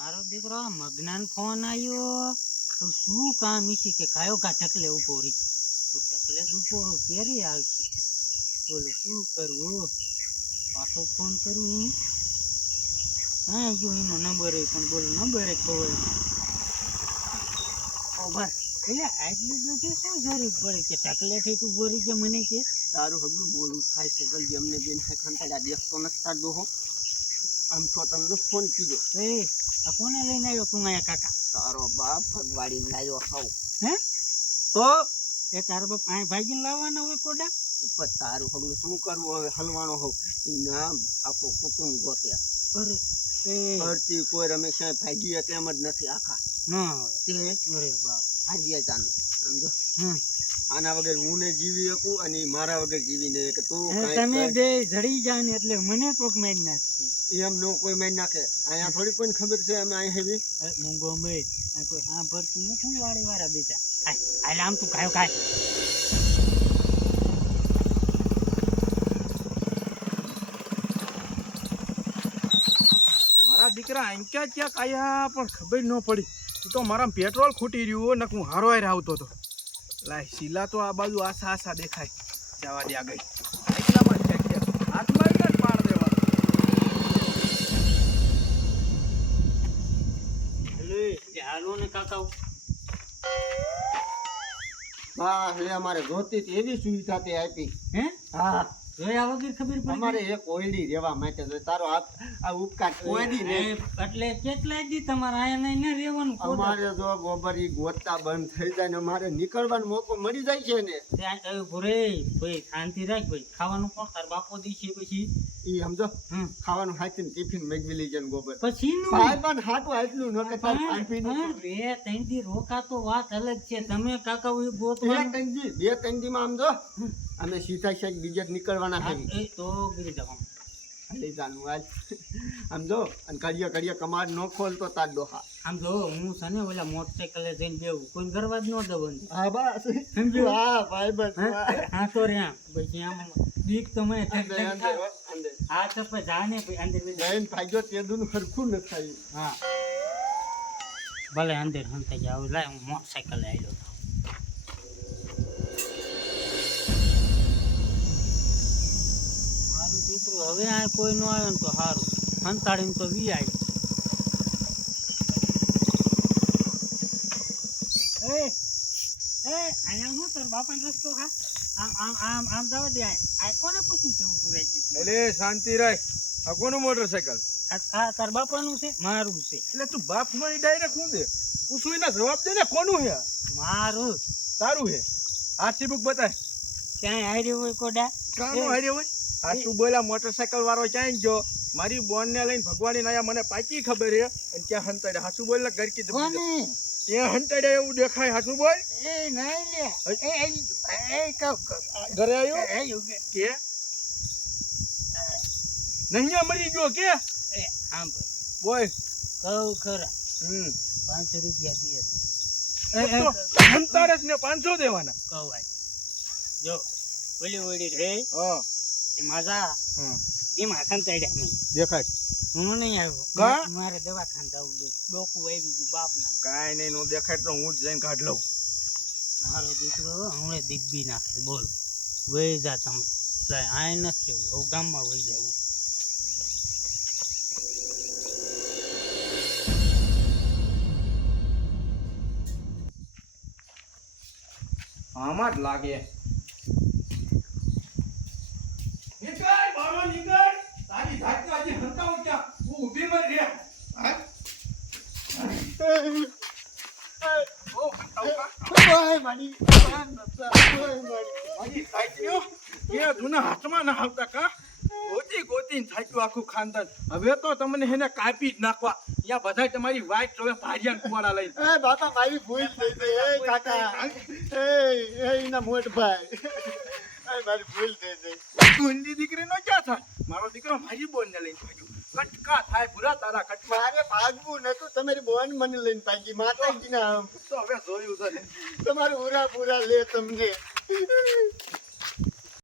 મારો દીકરો મગનાન ફોન આવ્યો તો શું કામ ઈસી કે કયો કા ટકલે ઊભો રહી તો ટકલે જ ઊભો આવશે? બોલો, શું કરવું? પાછો ફોન કરું હું. જો એનો નંબર એ પણ બોલો, નંબર એ ખબર બસ એટલે આટલી બધી શું જરૂર પડે કે ટકલેથી તું બોરી છે મને કે. તારું હગલું મોડું થાય છે. જલ્દી અમને બેન ખંતાડા દેખતો નથી ડોહો આમ તો તમને ફોન કીધો. એ આ કોને લઈને આવ્યો તું અહીંયા કાકા? તારો બાપ ભગવાડી લાવ્યો ખાવ હે? તો એ તારો બાપ અહીં ભાગીને લાવવાનો હોય કોડા? પણ તારું પગલું શું કરવું હવે? હલવાનો હોવ ના આખો કુટુંબ ગોત્યા અરે એ. ફરતી કોઈ રમેશ ભાગી એમ જ નથી આખા. ના તે અરે બાપ. હારી જાનું સમજો? હમ. આના વગર હું ને જીવી શકું અને મારા વગર જીવી ને કે તું તમે બે જડી જા ને એટલે મને કોક મારી નાખતી એમ નો કોઈ મારી નાખે. અહીંયા થોડી કોઈ ખબર છે અમે અહીં હેવી? મૂંગો મેં કોઈ હા ભરતું નથી ને વાડી વાળા બીજા હાય આમ તું ખાયો ખાય. મારા દીકરા અહીં ક્યાં ક્યાંક આયા પણ ખબર ન પડી. તો મારા પેટ્રોલ ખૂટી રહ્યું ને હું હારો હારે આવતો હતો લાય શીલા તો આ બાજુ આસા આસા દેખાય. જવા દે આગળ. એટલામાં જ હાથમાં જ પાડ હાલો ને કાકા હા એટલે અમારે જોતી હતી એવી સુવિધા તે આપી. હે? હા. જોયા વગર ખબર પડી અમારે એક ઓયડી રહેવા માટે તો તારો આ ઉપકાર ઓયડી ને એટલે કેટલા દી તમારે આયા નહીં રહેવાનું અમારે જો ગોબર ગોતતા બંધ થઈ જાય ને અમારે નીકળવાનો મોકો મળી જાય છે ને. ત્યાં કહ્યું ભૂરે ભાઈ શાંતિ રાખ ભાઈ. ખાવાનું કોણ? તાર બાપો દી છે પછી. ઈ સમજો હમ. ખાવાનું હાથીને ટિફિન મેગવી લઈ જાય ગોબર. પછી નું? ભાઈ પણ હાટું આટલું ન કે તાર પણ બે ત્રણ દી રોકાતો વાત અલગ છે. તમે કાકા બે ત્રણ આમ જો. અમે સીધા સાહેબ બીજે જ નીકળવાના એ તો ગીરી જવાનું. ખાલી જાનું આજ સમજો અને કડિયા કડિયા કમાડ ન ખોલતો તાર ડોહા. સમજો હું છે ને ઓલા મોટરસાઇકલે જઈને બેવું કોઈ ગરવા જ ન દઉં હા બસ. સમજો હા ભાઈ બસ હા? તો રહ્યા પછી આમ બીક તમે. હો, તો પછી જાને પછી અંદર જઈને ફાયદો ભાગ્યો તેદું ન થાય. હા. ભલે અંદર હંતા જાવ લાય હું મોટરસાઇકલ આવ્યો હવે આ કોઈ નો આવે ને તો સારું સંતાડીને તો વી અહીંયા હું તાર બાપાનો રસ્તો હા? આમ આમ આમ આમ જવા દે આ આ કોને પૂછ્યું છે ઊભું રહી ગયું એટલે શાંતિ રાખ આ કોનું મોટરસાયકલ? આ આ તાર બાપાનું છે? મારું છે. એટલે તું બાપ મારી ડાયરેક્ટ શું દે? પૂછું એના જવાબ દે ને કોનું છે મારું. તારું હે આરસી બુક બતાય. ક્યાંય હાર્યું હોય કોડા? કાનો એ. હોય? આ તું બોલા મોટરસાયકલ વાળો ક્યાંય ગયો મારી બોન ને લઈને ભગવાની નાયા મને પાકી ખબર હે અને ત્યાં હંતાડે. હાસુ બોલ ને ગરકી ત્યાં હંતાડે એવું દેખાય હાસુ બોલ. એ નહીં લે. એ. ઘરે આવ્યો? કે. નહીં મરી ગયો કે? એ સાંભળ. બોલ. કહું ખરા. હમ. પાંચસો રૂપિયા દીએ તો. એ હંતાડે ને પાંચસો દેવાના. કહું જો ઓલી ઓળી રે. હા. એ માજા હા એમાં સંતાડ્યા મેં. દેખાય. હું નહીં આવ્યો. મારે દવાખાને જવું છે. ડોકું આવી ગયું બાપના. કાંઈ નહીં નો દેખાય તો હું જ જઈને કાઢ લઉં. મારો દીકરો હમણે દીબ્બી નાખે બોલ. વહી જા તમે. જાય આ નથી રહેવું. હવે ગામમાં વહી જવું. આમાં જ લાગે નીકળ બાબા નીકળ તારી જાત આજે હંતાવો ક્યાં તું ઊભી મર રે હા? ઓ, હંતાવો કા? ઓય મારી ઓય મારી મારી સાચીઓ કે જૂના હાથમાં ના આવતા કા ગોતી ગોતીને થાક્યું આખું ખાનદાન હવે તો તમને એને કાપી જ નાખવા. ત્યાં બધા તમારી વાઈટ હવે ભાજિયા કુવાડા લઈ એ બાપા મારી ભૂલ થઈ ગઈ. એ કાકા એ એના મોટ ભાઈ. એ મારી ભૂલ થઈ ગઈ. ઊંડી દીકરીનો ક્યાં થાય? મારો દીકરો મારી બોનને લઈને ભાગ્યો. કટકા થાય બુરા તારા કટકા. મારે ભાગવું નતું તમારી બોન મને લઈને ભાગી. માતાજીના આમ. તો હવે જોયું છે. તમારું ઉરા પૂરા લે તમને.